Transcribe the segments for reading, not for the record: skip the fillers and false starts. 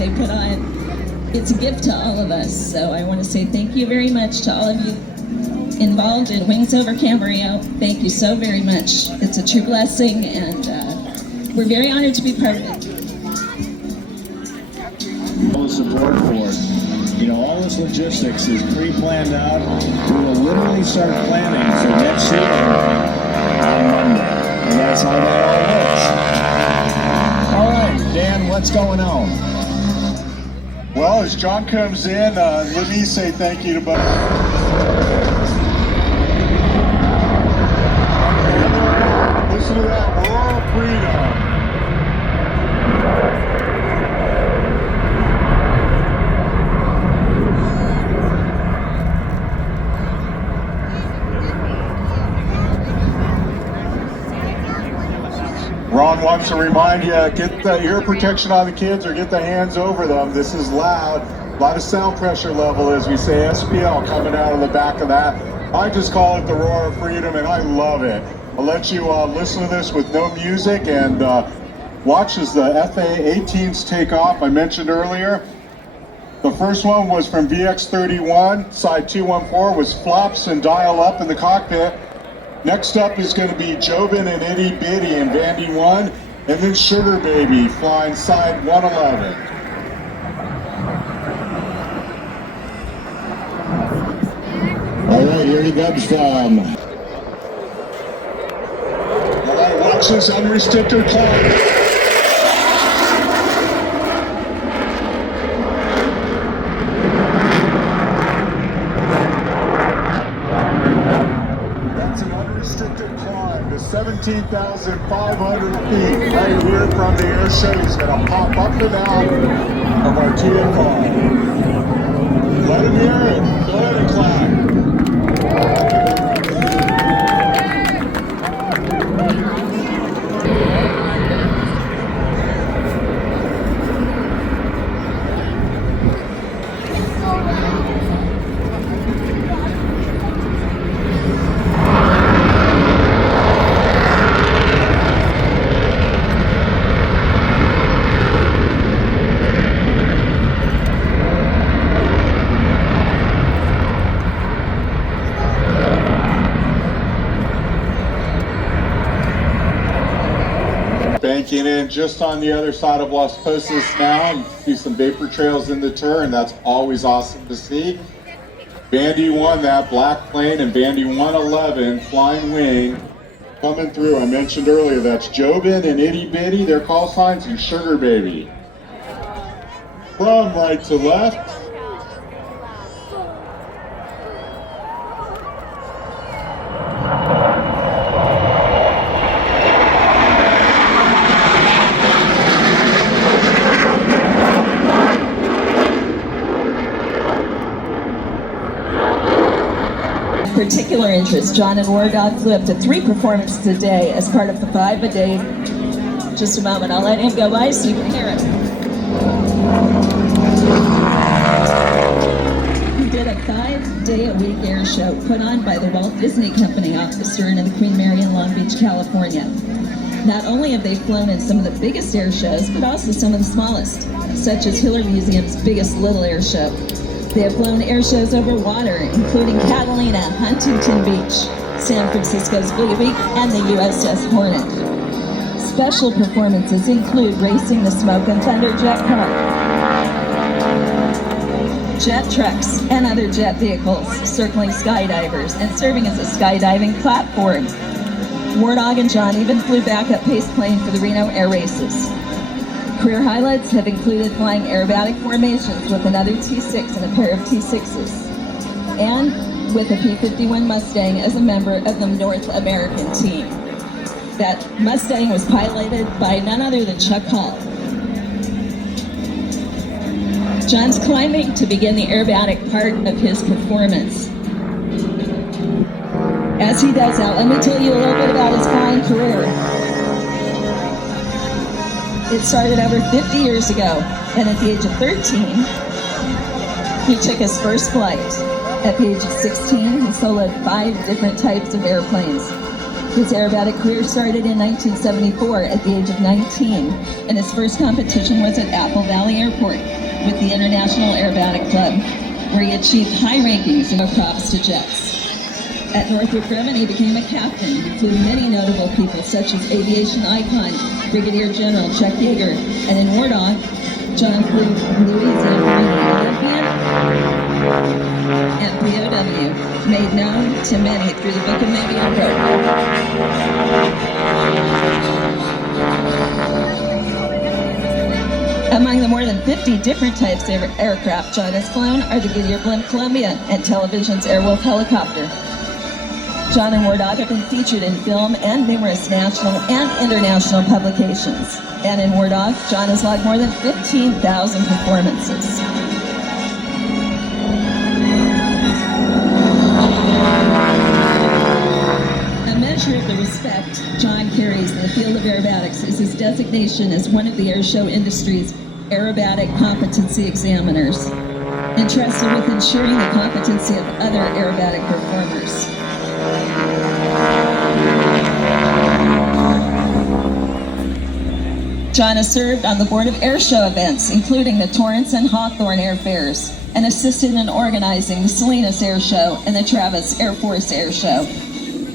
they put on. It's a gift to all of us, so I want to say thank you very much to all of you involved in Wings Over Camarillo. Thank you so very much. It's a true blessing, and we're very honored to be part of it. All the support for it. You know, all this logistics is pre-planned out. We will literally start planning for next season on Monday, and that's how that all works. All right, Dan, what's going on? Well, as John comes in, let me say thank you to both. Listen to that roar of freedom. Ron wants to remind you, get the ear protection on the kids or get the hands over them. This is loud. A lot of sound pressure level, as we say, SPL coming out of the back of that. I just call it the roar of freedom, and I love it. I'll let you listen to this with no music and watch as the FA-18s take off. I mentioned earlier, the first one was from VX-31, side 214 was flops and dial up in the cockpit. Next up is going to be Jobin and Itty Bitty in Vandy 1, and then Sugar Baby flying side 111. All right, here he comes from. All right, watch this unrestricted climb. That's an unrestricted climb to 17,500 feet right here from the air show. He's going to pop up and out of our TFR. Let him hear it. Go ahead and climb. Banking in just on the other side of Las Posas now. You see some vapor trails in the turn. That's always awesome to see. Vandy 1, that black plane, and Vandy 111 flying wing coming through. I mentioned earlier that's Jobin and Itty Bitty, their call signs, and Sugar Baby. From right to left. Particular interest, John and War Dog flew up to 3 performances a day as part of the 5-a-day. Just a moment, I'll let him go by so you can hear it. He did a 5-day-a-week air show put on by the Walt Disney Company off the stern of the Queen Mary in Long Beach, California. Not only have they flown in some of the biggest air shows, but also some of the smallest, such as Hiller Museum's biggest little air show. They have flown air shows over water, including Catalina, Huntington Beach, San Francisco's Blue Beak, and the USS Hornet. Special performances include racing the Smoke and Thunder jet car, jet trucks, and other jet vehicles, circling skydivers, and serving as a skydiving platform. War Dog and John even flew backup pace plane for the Reno Air Races. Career highlights have included flying aerobatic formations with another T6 and a pair of T6s, and with a P-51 Mustang as a member of the North American team. That Mustang was piloted by none other than Chuck Hall. John's climbing to begin the aerobatic part of his performance. As he does that, let me tell you a little bit about his flying career. It started over 50 years ago, and at the age of 13, he took his first flight. At the age of 16, he soloed 5 different types of airplanes. His aerobatic career started in 1974 at the age of 19, and his first competition was at Apple Valley Airport with the International Aerobatic Club, where he achieved high rankings in props to jets. At Northrop Grumman, he became a captain, who flew many notable people such as aviation icon Brigadier General Chuck Yeager, and in War Dog, John flew Louis Zamperini, Olympian and POW, made known to many through the Book of Navy on Road. Among the more than 50 different types of aircraft John has flown are the Goodyear Blimp Columbia and television's Airwolf helicopter. John and War Dog have been featured in film and numerous national and international publications. And in War Dog, John has logged more than 15,000 performances. A measure of the respect John carries in the field of aerobatics is his designation as one of the airshow industry's aerobatic competency examiners, entrusted with ensuring the competency of other aerobatic performers. John has served on the board of airshow events, including the Torrance and Hawthorne Air Fairs, and assisted in organizing the Salinas Air Show and the Travis Air Force Air Show.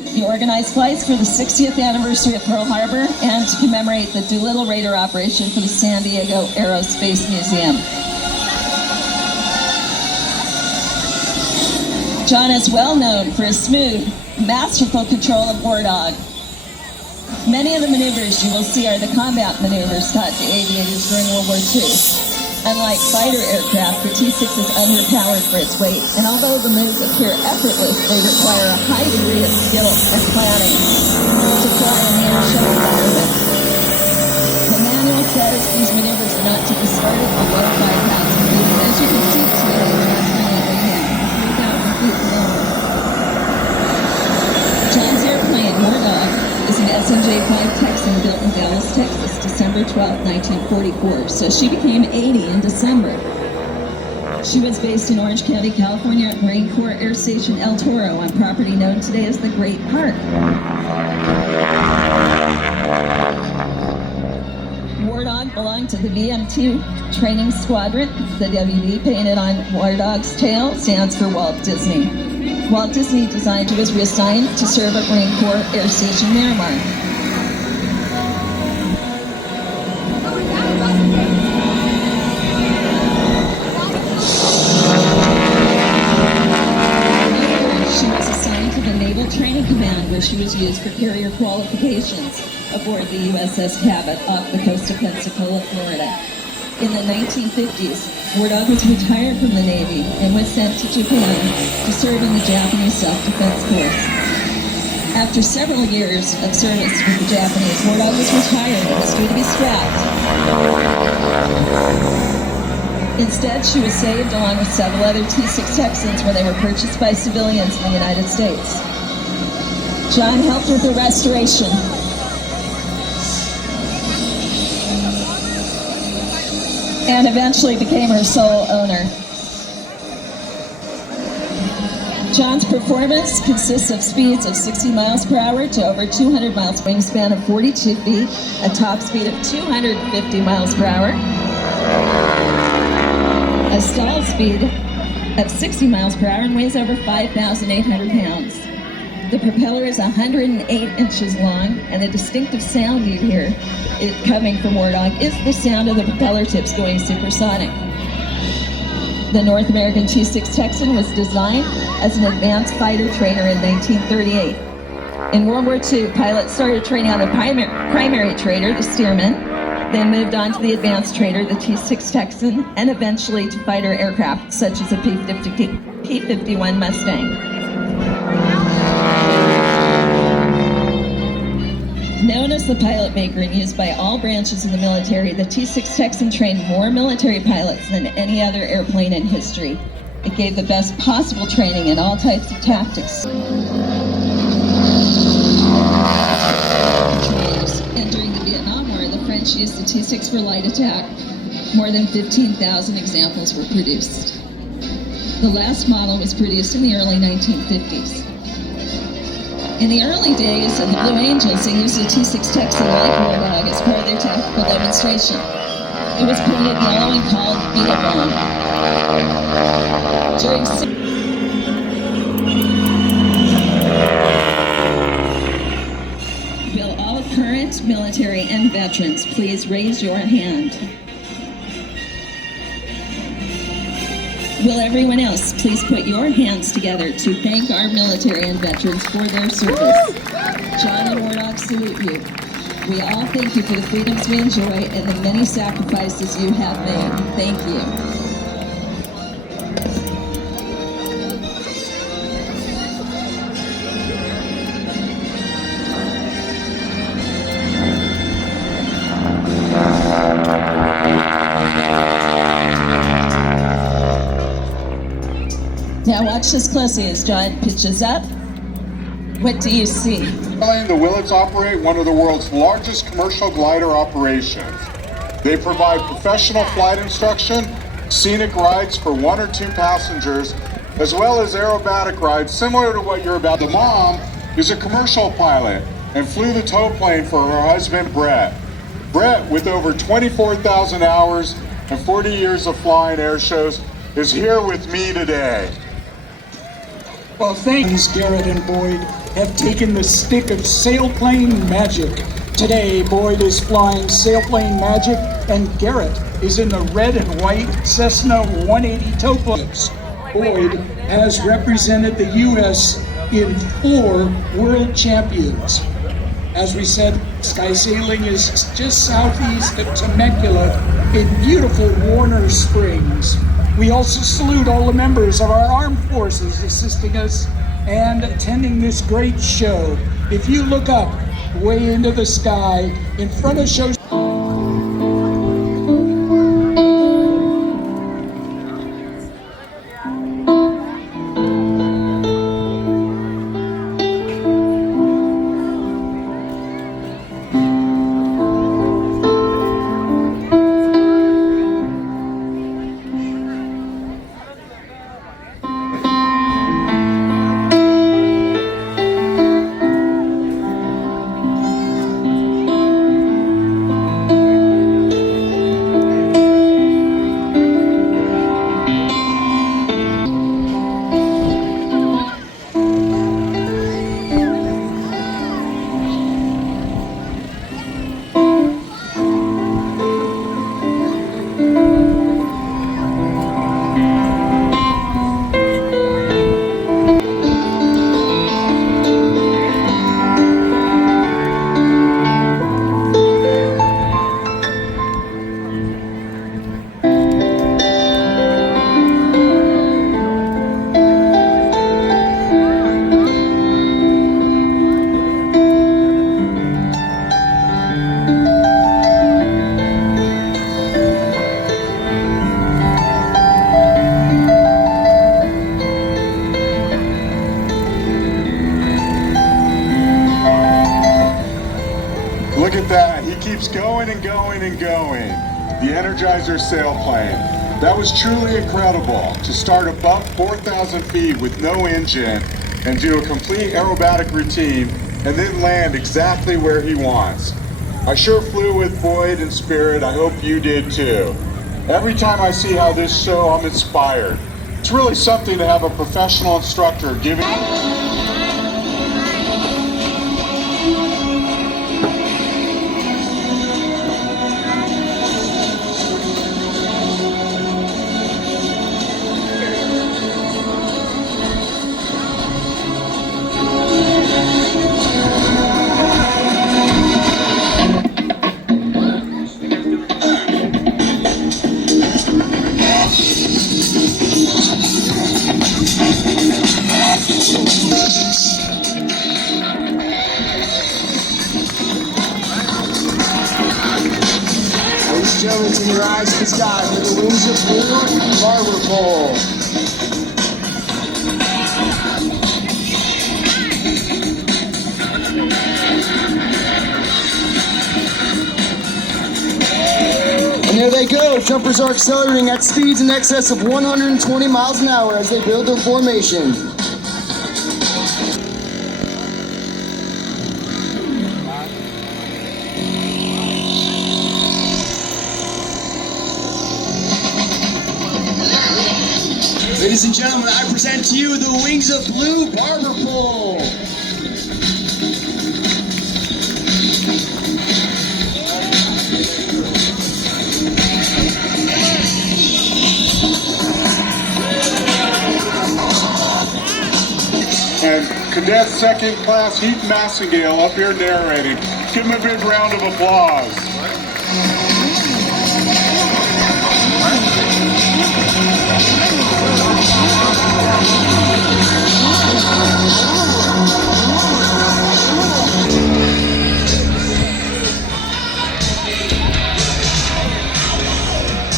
He organized flights for the 60th anniversary of Pearl Harbor and to commemorate the Doolittle Raider operation for the San Diego Aerospace Museum. John is well known for his smooth, masterful control of War Dog. Many of the maneuvers you will see are the combat maneuvers taught to aviators during World War II. Unlike fighter aircraft, the T-6 is underpowered for its weight, and although the moves appear effortless, they require a high degree of skill and planning to fly in the airshow environment. The manual says these maneuvers are not to be started below 5,000 feet, and as you can see today, we're not currently waiting 3,000 feet below. John's airplane, War Dog, is an SMJ-5 Texan built in Dallas, Texas, December 12, 1944, so she became 80 in December. She was based in Orange County, California at Marine Corps Air Station El Toro on property known today as the Great Park. War Dog belonged to the VM-2 Training Squadron. The WD painted on War Dog's tail stands for Walt Disney. Walt Disney designed he was reassigned to serve at Marine Corps Air Station Miramar. She was assigned to the Naval Training Command, where she was used for carrier qualifications aboard the USS Cabot off the coast of Pensacola, Florida. In the 1950s, War Dog was retired from the Navy and was sent to Japan to serve in the Japanese Self-Defense Force. After several years of service with the Japanese, War Dog was retired and was due to be scrapped. Instead, she was saved along with several other T-6 Texans when they were purchased by civilians in the United States. John helped with the restoration. And eventually became her sole owner. John's performance consists of speeds of 60 miles per hour to over 200 miles, wingspan of 42 feet, a top speed of 250 miles per hour, a stall speed of 60 miles per hour, and weighs over 5,800 pounds. The propeller is 108 inches long, and the distinctive sound you hear coming from War Dog is the sound of the propeller tips going supersonic. The North American T-6 Texan was designed as an advanced fighter trainer in 1938. In World War II, pilots started training on the primary trainer, the Stearman, then moved on to the advanced trainer, the T-6 Texan, and eventually to fighter aircraft such as the P-51 Mustang. Known as the pilot maker and used by all branches of the military, the T-6 Texan trained more military pilots than any other airplane in history. It gave the best possible training in all types of tactics. And during the Vietnam War, the French used the T-6 for light attack. More than 15,000 examples were produced. The last model was produced in the early 1950s. In the early days of the Blue Angels, they used a T6 Texan light bulldog as part of their tactical demonstration. It was painted yellow and called Beetle Bomb. Will all current military and veterans please raise your hand? Will everyone else please put your hands together to thank our military and veterans for their service? John and Warnock salute you. We all thank you for the freedoms we enjoy and the many sacrifices you have made. Thank you. Now watch this closely as John pitches up. What do you see? The Willets operate one of the world's largest commercial glider operations. They provide professional flight instruction, scenic rides for 1 or 2 passengers, as well as aerobatic rides similar to what you're about. The mom is a commercial pilot and flew the tow plane for her husband, Brett. Brett, with over 24,000 hours and 40 years of flying air shows, is here with me today. Well, thanks, Garrett and Boyd have taken the stick of sailplane magic. Today, Boyd is flying sailplane magic, and Garrett is in the red and white Cessna 180 tow planes. Boyd has represented the U.S. in 4 world champions. As we said, sky sailing is just southeast of Temecula in beautiful Warner Springs. We also salute all the members of our armed forces assisting us and attending this great show. If you look up way into the sky in front of shows. Look at that, he keeps going and going and going. The Energizer sailplane. That was truly incredible to start above 4,000 feet with no engine and do a complete aerobatic routine and then land exactly where he wants. I sure flew with Boyd and Spirit, I hope you did too. Every time I see how this show, I'm inspired. It's really something to have a professional instructor giving. Gentlemen, in your eyes to the sky with the wings of war, barber pole. And there they go. Jumpers are accelerating at speeds in excess of 120 miles an hour as they build their formation. Ladies and gentlemen, I present to you the Wings of Blue Barber Pole. And Cadet Second Class Heath Massengale up here narrating. Give him a big round of applause.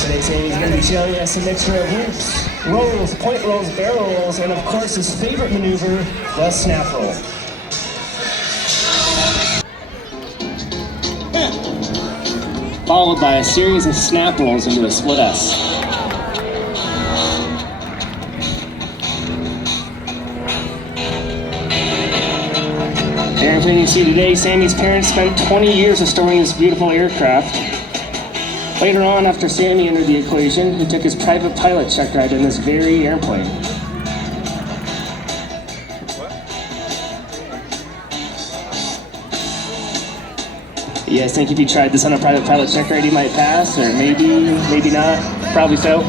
Today, Sammy's going to be showing us a mixture of whoops, rolls, point rolls, barrel rolls, and of course his favorite maneuver, the snap roll. Followed by a series of snap rolls into a split S. The airplane you see today, Sammy's parents spent 20 years restoring this beautiful aircraft. Later on, after Sammy entered the equation, he took his private pilot check ride in this very airplane. You guys think if you tried this on a private pilot check ride, you might pass? Or maybe not? Probably so.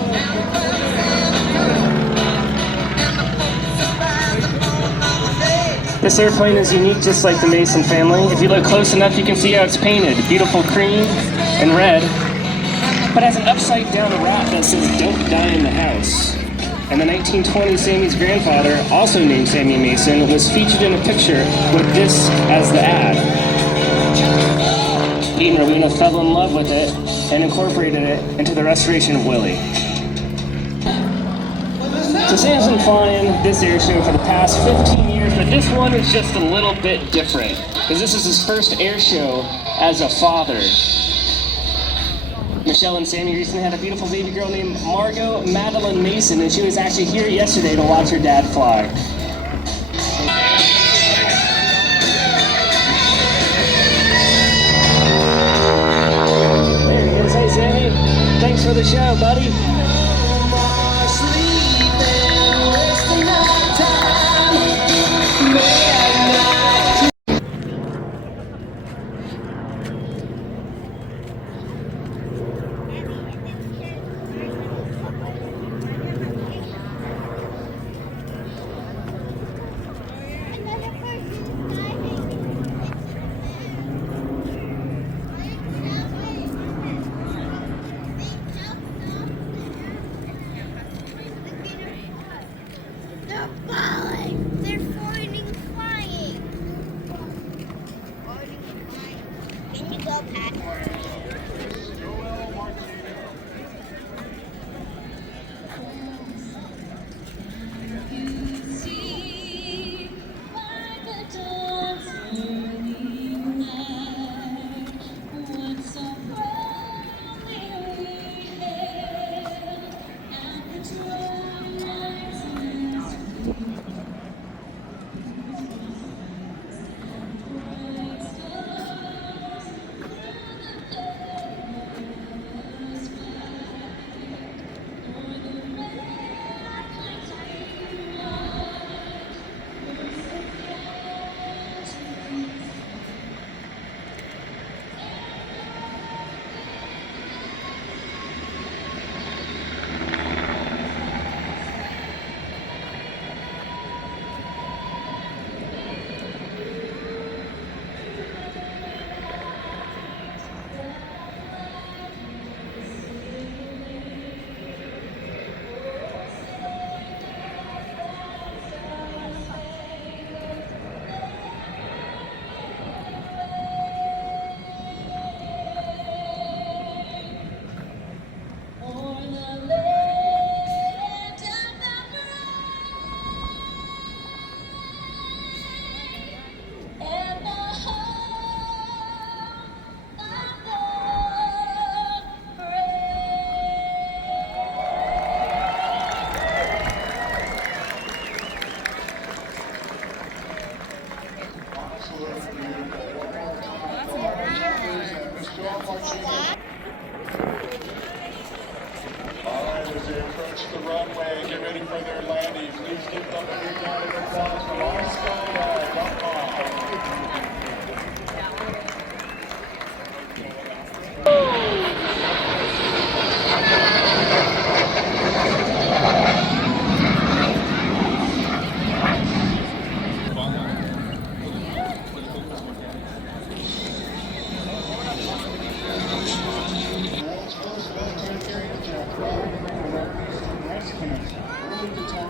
This airplane is unique just like the Mason family. If you look close enough, you can see how it's painted. Beautiful cream and red. But has an upside down wrap that says "Don't die in the house." And the 1920s, Sammy's grandfather, also named Sammy Mason, was featured in a picture with this as the ad. Pete and Rowena fell in love with it and incorporated it into the restoration of Willie. So Sam's been flying this air show for the past 15 years, but this one is just a little bit different, because this is his first air show as a father. Michelle and Sammy recently had a beautiful baby girl named Margot Madeline Mason, and she was actually here yesterday to watch her dad fly. There he is. Hey, Sammy. Thanks for the show, buddy. They're falling. They're floating, flying. Can you go past?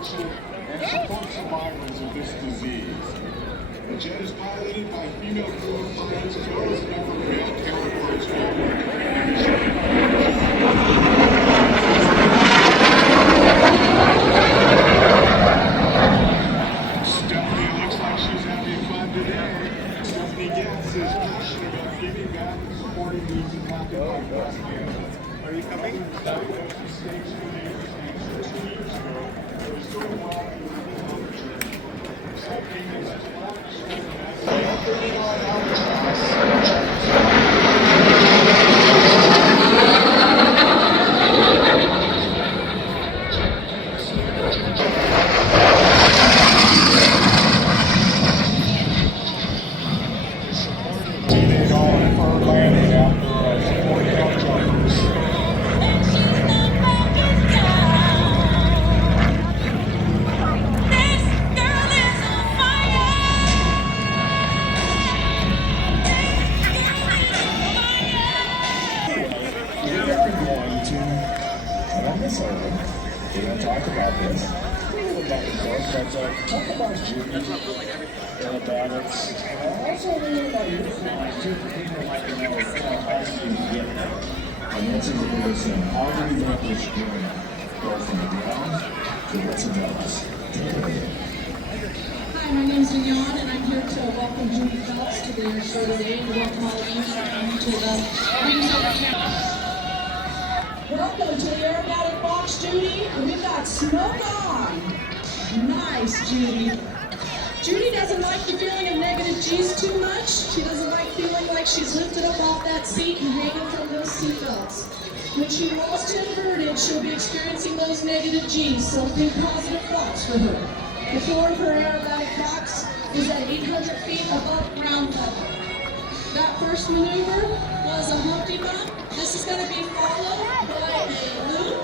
prevention and support survivors of this disease. The jet is piloted by female crew pilots as well as a number of male counterparts. Stephanie looks like she's having fun today. Stephanie Getz is passionate about giving back and supporting these impacted by breast cancer. Are you coming? Diagnosis stage 2 cancer 2 years ago. It was doing well in the opportunity. Accepting is a landing after supporting our jumpers. We're going to talk about this. We're going to back and forth, but talk about Judy, aerobatics, also a little about your flying too, for people who like to know how did you get there? And this is a big thing. How do we make this journey go from the ground to what's above us? Hi, my name is Mignon, and I'm here to welcome Judy Phelps to the air show today, and welcome all of you to the Wings Over Camp. Welcome to the aerobatic box, Judy. We've got smoke on. Nice, Judy. Judy doesn't like the feeling of negative G's too much. She doesn't like feeling like she's lifted up off that seat and hanging from those seatbelts. When she rolls to inverted, she'll be experiencing those negative G's, so think positive thoughts for her. The floor of her aerobatic box is at 800 feet above ground level. That first maneuver was a Humpty Bump. This is going to be followed by a loop.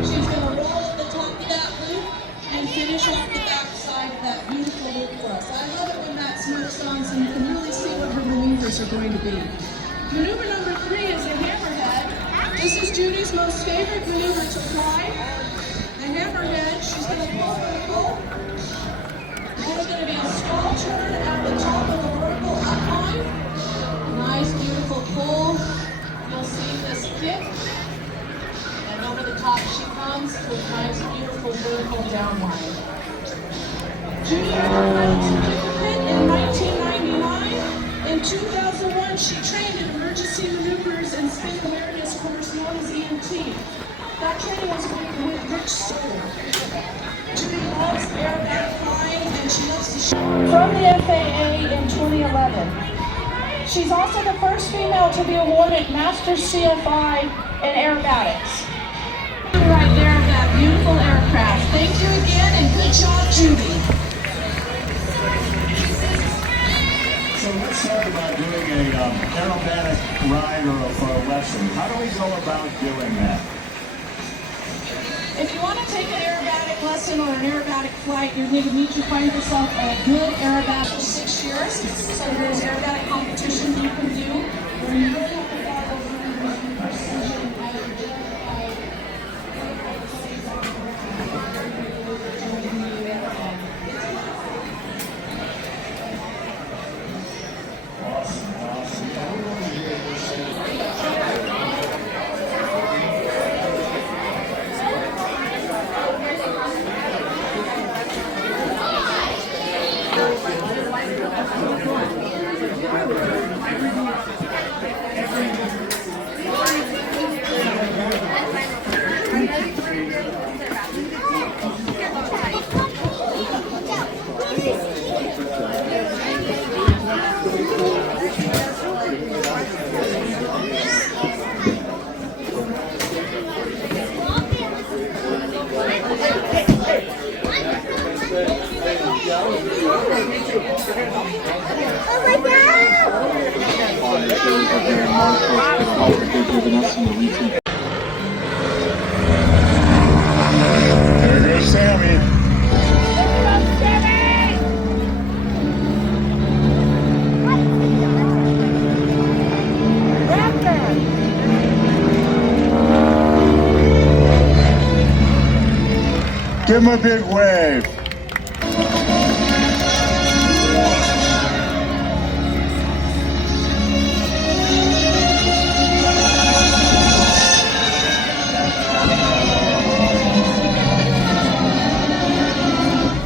She's going to roll at the top of that loop and finish off the back side of that beautiful loop for us. I love it when that smoke's on so you can really see what her maneuvers are going to be. Maneuver number 3 is a hammerhead. This is Judy's most favorite maneuver to fly. The hammerhead, she's going to pull vertical. Then it's going to be a stall turn at the top of the vertical upline. Nice, beautiful pull. You'll see this kick. And over the top she comes to a nice, beautiful vertical downline. Judy earned her certificate in 1999. In 2001, she trained in emergency maneuvers and spin awareness course known as EMT. That training was with Rich Soul. Judy loves aerobatic flying and she loves to show. From the FAA in 2011. She's also the first female to be awarded Master CFI in aerobatics. Right there, that beautiful aircraft. Thank you again and good job, Judy. So let's talk about doing a aerobatic ride or a lesson. How do we go about doing that? If you want to take an aerobatic lesson or an aerobatic flight, you're going to need to find yourself a good aerobatic for 6 years. So there's aerobatic competitions you can do where you really have to follow through precision as you identify. There goes Sammy. Give him a big wave.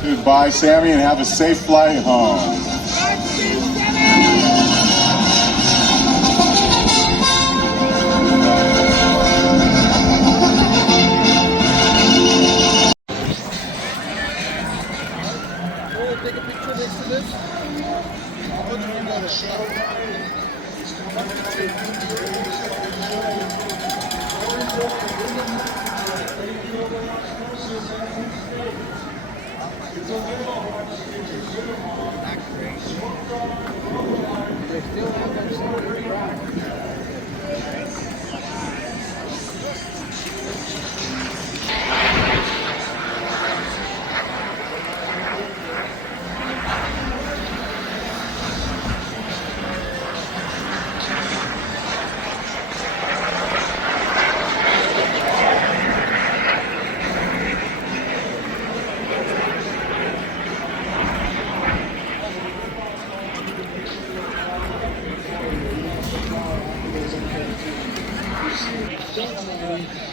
Goodbye, Sammy, and have a safe flight home.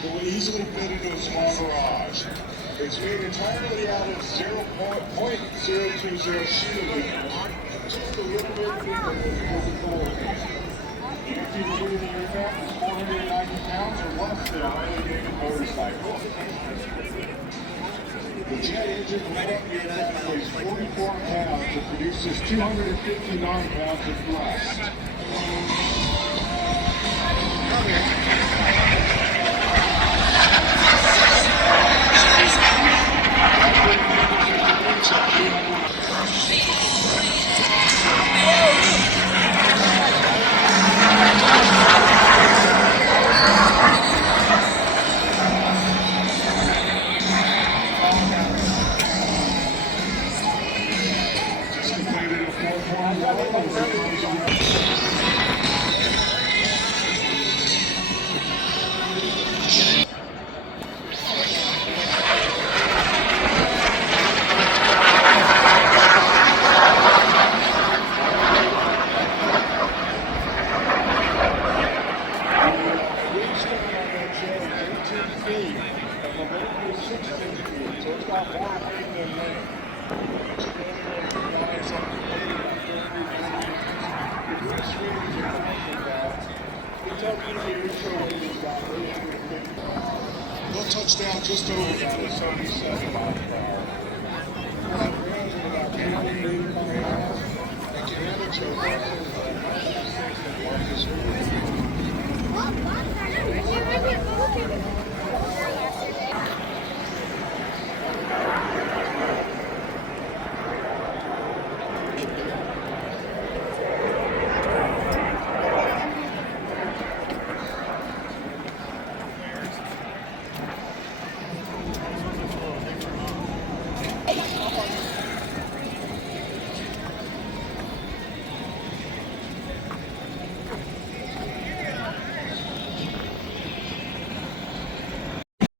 It would easily fit into a small garage. It's made entirely out of 0.020 shielding, just a little bit bigger than the If you believe the aircraft is 490 pounds or less than a highly rated motorcycle. The jet engine from the aircraft weighs 44 pounds and produces 259 pounds of thrust. Touchdown just over that is 77 miles per hour. That range of about 285 miles. And Canada chose